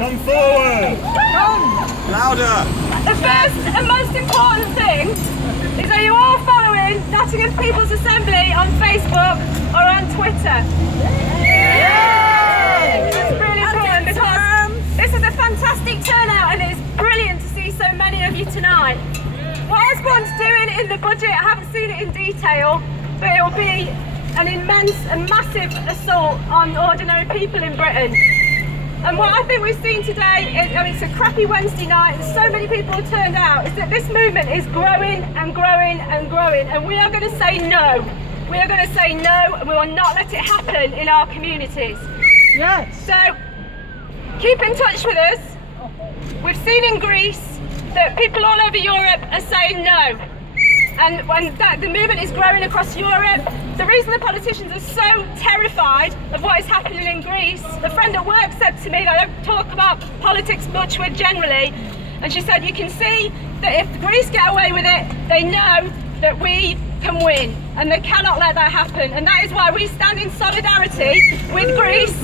Come forward! Come! Louder! The first and most important thing is that you all following Nottingham People's Assembly on Facebook or on Twitter. Yay! It's really important because this is a fantastic turnout and it's brilliant to see so many of you tonight. What Osborne's doing in the budget, I haven't seen it in detail, but it will be an immense and massive assault on ordinary people in Britain. And what I think we've seen today, it's a crappy Wednesday night, and so many people have turned out, is that this movement is growing and growing and growing, and we are going to say no. We are going to say no, and we will not let it happen in our communities. Yes. So, keep in touch with us. We've seen in Greece that people all over Europe are saying no. And when the movement is growing across Europe, the reason the politicians are so terrified of what is happening in Greece, a friend at work said to me, I don't talk about politics much with generally, and she said, you can see that if Greece get away with it, they know that we can win, and they cannot let that happen. And that is why we stand in solidarity with Greece.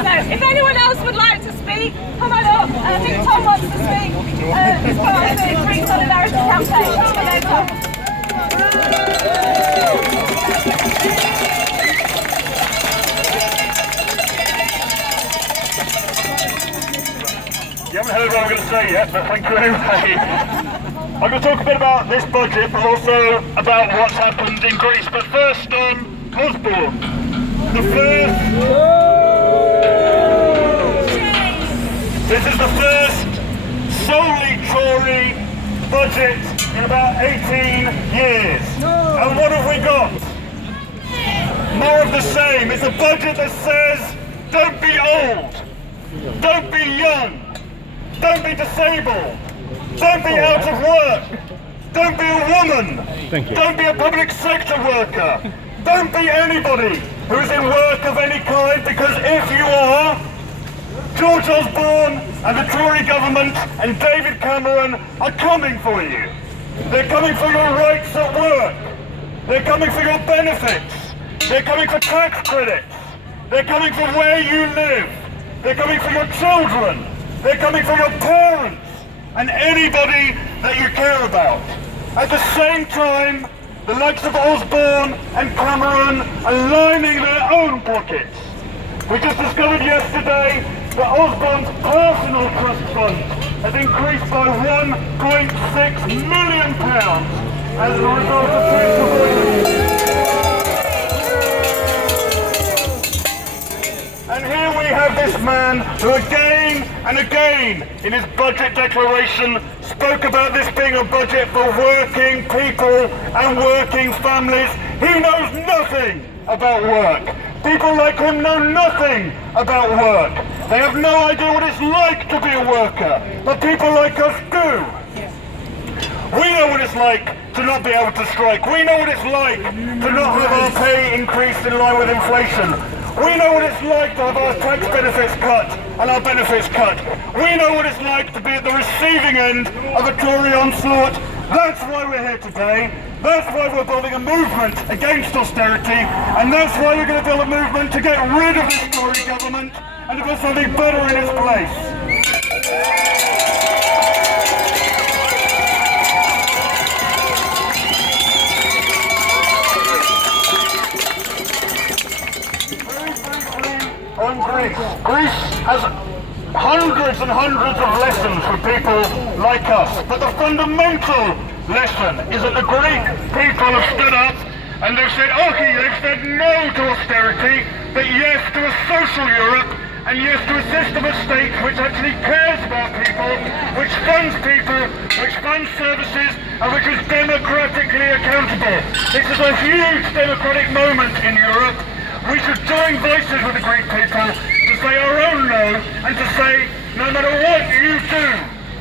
So, if anyone else would like to speak, come on up. I think Tom wants to speak as part of the Green Solidarity campaign. Come on over. You haven't heard what I'm going to say yet, but thank you anyway. I'm going to talk a bit about this budget, but also about what's happened in Greece. But first on Osborne. This is the first solely Tory budget in about 18 years. And what have we got? More of the same. It's a budget that says, don't be old, don't be young, don't be disabled, don't be out of work, don't be a woman, don't be a public sector worker, don't be anybody who is in work of any kind, because if you are, George Osborne and the Tory government and David Cameron are coming for you. They're coming for your rights at work. They're coming for your benefits. They're coming for tax credits. They're coming for where you live. They're coming for your children. They're coming for your parents and anybody that you care about. At the same time, the likes of Osborne and Cameron are lining their own pockets. We just discovered yesterday that Osborne's personal trust fund has increased by £1.6 million as a result of his avoidance. And here we have this man who again and again in his budget declaration spoke about this being a budget for working people and working families. He knows nothing about work. People like him know nothing about work. They have no idea what it's like to be a worker, but people like us do. We know what it's like to not be able to strike. We know what it's like to not have our pay increased in line with inflation. We know what it's like to have our tax benefits cut and our benefits cut. We know what it's like to be at the receiving end of a Tory onslaught. That's why we're here today. That's why we're building a movement against austerity, and that's why we're going to build a movement to get rid of this Tory government and to put something better in its place. On Greece. Greece has hundreds and hundreds of lessons for people like us, but the fundamental lesson is that the Greek people have stood up and they've said, okay, they've said no to austerity, but yes to a social Europe, and yes to a system of state which actually cares about people, which funds services, and which is democratically accountable. This is a huge democratic moment in Europe. We should join voices with the Greek people to say our own no, and to say, no matter what you do,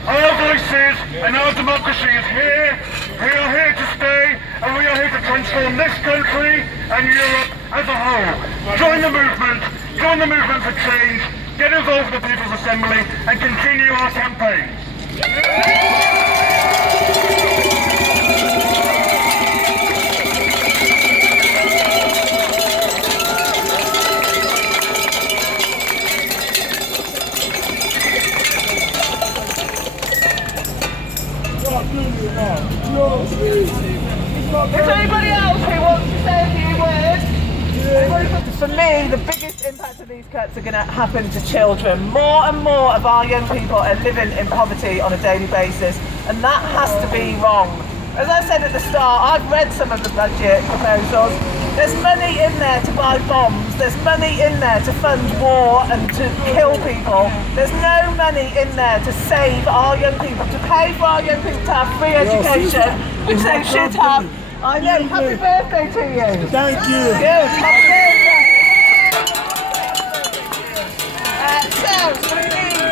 our voices and our democracy is here. We are here to stay, and we are here to transform this country and Europe as a whole. Join the movement for change, get involved with the People's Assembly, and continue our campaigns. Is there anybody else who wants to say a few words? For me, the biggest impact of these cuts are going to happen to children. More and more of our young people are living in poverty on a daily basis, and that has to be wrong. As I said at the start, I've read some of the budget proposals. There's money in there to buy bombs. There's money in there to fund war and to kill people. There's no money in there to save our young people, to pay for our young people to have free education, which they should have. I know, happy birthday to you. Thank you. Good, happy birthday. So, we need...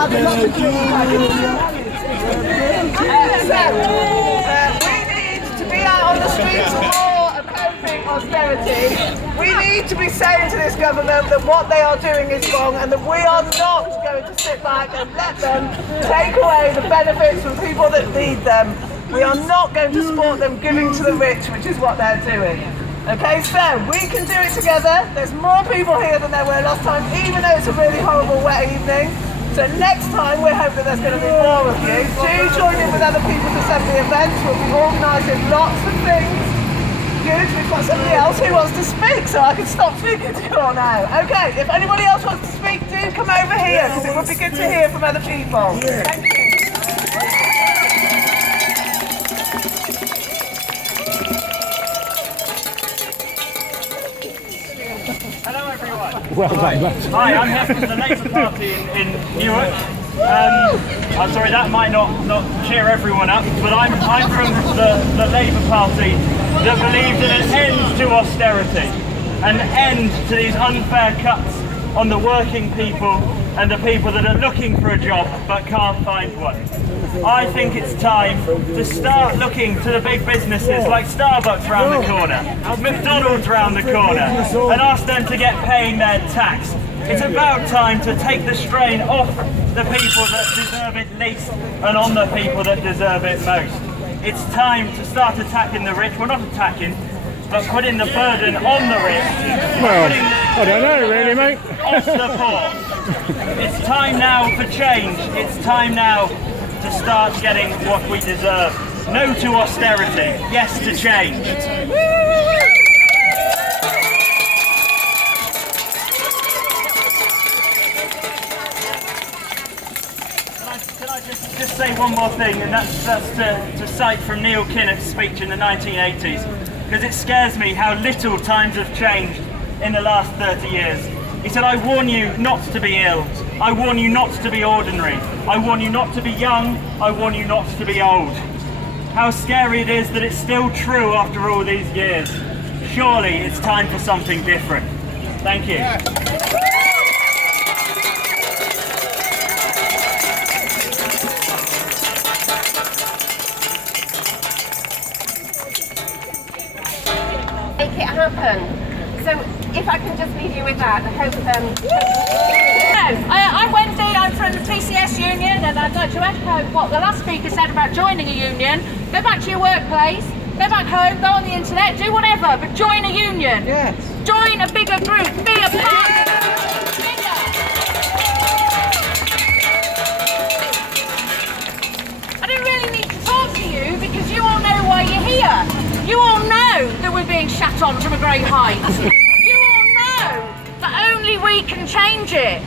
Happy birthday to William. Happy birthday to William. We need to be out on the streets more opposing austerity. We need to be saying to this government that what they are doing is wrong, and that we are not going to sit back and let them take away the benefits from people that need them. We are not going to support them giving to the rich, which is what they're doing. Okay, so we can do it together. There's more people here than there were last time, even though it's a really horrible wet evening. So next time we hope that there's going to be more of you. Do join in with other people's assembly events. We'll be organising lots of things. Good, we've got somebody else who wants to speak, so I can stop speaking to you all now. Okay, if anybody else wants to speak, do come over here, because it would be good to hear from other people. Thank you. Hello everyone. Well done. Hi, I'm here from the Labour Party in Newark. I'm sorry, that might not cheer everyone up, but I'm from the Labour Party that believes in an end to austerity, an end to these unfair cuts on the working people and the people that are looking for a job but can't find one. I think it's time to start looking to the big businesses like Starbucks round the corner, McDonald's round the corner, and ask them to get paying their tax. It's about time to take the strain off the people that deserve it least and on the people that deserve it most. It's time to start attacking the rich. We're not attacking, but putting the burden on the rich. Well, I don't know really, mate. Off the poor. It's time now for change. It's time now to start getting what we deserve. No to austerity, yes to change. Can I just say one more thing, and that's to cite from Neil Kinnock's speech in the 1980s, because it scares me how little times have changed in the last 30 years. He said, I warn you not to be ill. I warn you not to be ordinary. I warn you not to be young. I warn you not to be old. How scary it is that it's still true after all these years. Surely it's time for something different. Thank you. happen. So if I can just leave you with that, I hope... I'm Wendy, I'm from the PCS union, and I'd like to echo what the last speaker said about joining a union. Go back to your workplace, go back home, go on the internet, do whatever, but join a union. Yes. Join a bigger group, be a part of bigger. I don't really need to talk to you because you all know why you're here. You all know that we're being shat on from a great height. You all know that only we can change it.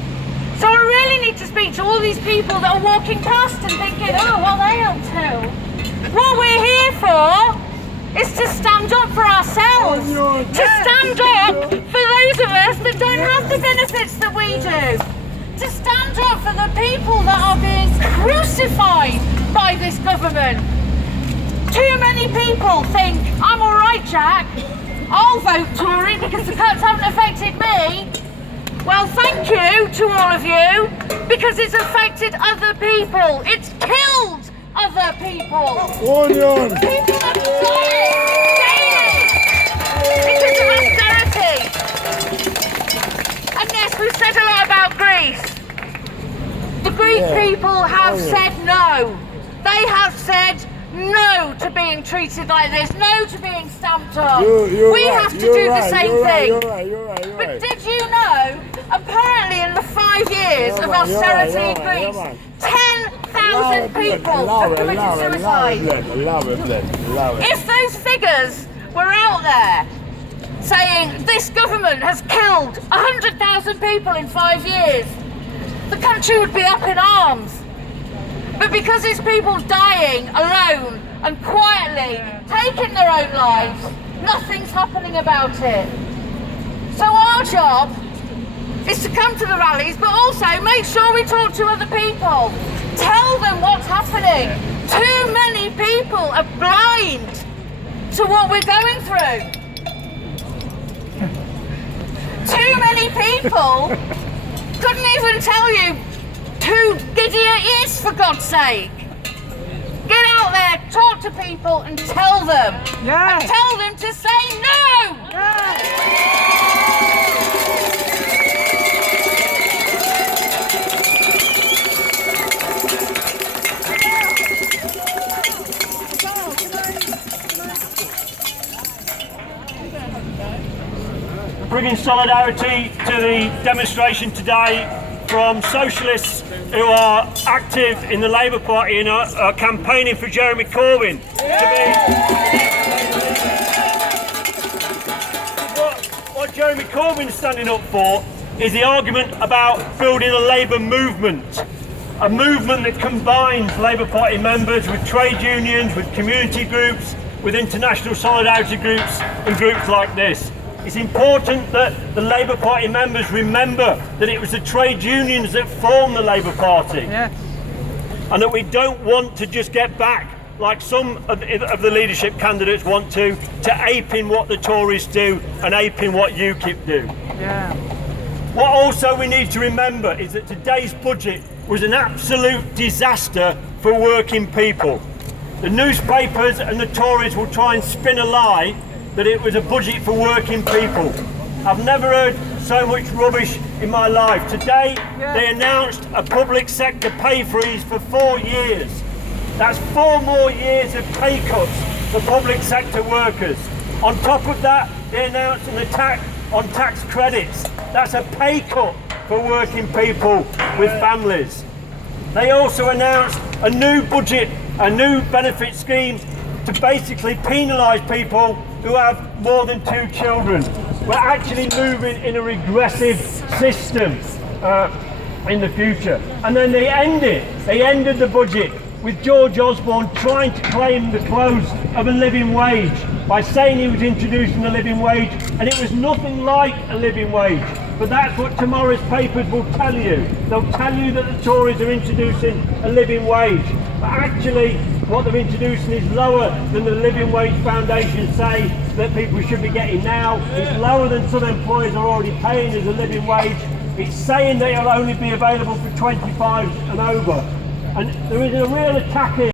So I really need to speak to all these people that are walking past and thinking, oh, what are they up to? What we're here for is to stand up for ourselves. To stand up for those of us that don't have the benefits that we do. To stand up for the people that are being crucified by this government. Too many people think, I'm all right, Jack. I'll vote Tory because the cuts haven't affected me. Well, thank you to all of you because it's affected other people. It's killed other people. Onion. People are dying daily because of austerity. And yes, we've said a lot about Greece. The Greek people have said no. They have said no to being treated like this, no to being stamped on. We have to do the same thing. But did you know, apparently in the 5 years of austerity in Greece, 10,000 people have committed suicide. If those figures were out there saying this government has killed 100,000 people in 5 years, the country would be up in arms. But because it's people dying alone and quietly taking their own lives, nothing's happening about it. So our job is to come to the rallies, but also make sure we talk to other people. Tell them what's happening. Too many people are blind to what we're going through. Too many people couldn't even tell you who Gideon is, for God's sake. Get out there, talk to people and tell them. Yes. And tell them to say no. Bringing solidarity to the demonstration today from socialists who are active in the Labour Party and are campaigning for Jeremy Corbyn to be. What Jeremy Corbyn is standing up for is the argument about building a Labour movement. A movement that combines Labour Party members with trade unions, with community groups, with international solidarity groups and groups like this. It's important that the Labour Party members remember that it was the trade unions that formed the Labour Party. Yes. And that we don't want to just get back, like some of the leadership candidates want to aping what the Tories do and aping what UKIP do. Yeah. What also we need to remember is that today's budget was an absolute disaster for working people. The newspapers and the Tories will try and spin a lie that it was a budget for working people. I've never heard so much rubbish in my life. Today, they announced a public sector pay freeze for 4 years. That's 4 more years of pay cuts for public sector workers. On top of that, they announced an attack on tax credits. That's a pay cut for working people with families. They also announced a new budget, a new benefit scheme to basically penalise people who have more than 2 children. We're actually moving in a regressive system in the future. And then they ended the budget with George Osborne trying to claim the close of a living wage by saying he was introducing the living wage, and it was nothing like a living wage. But that's what tomorrow's papers will tell you. They'll tell you that the Tories are introducing a living wage. But actually, what they're introducing is lower than the Living Wage Foundation say that people should be getting now. It's lower than some employers are already paying as a living wage. It's saying that it'll only be available for 25 and over. And there is a real attack here.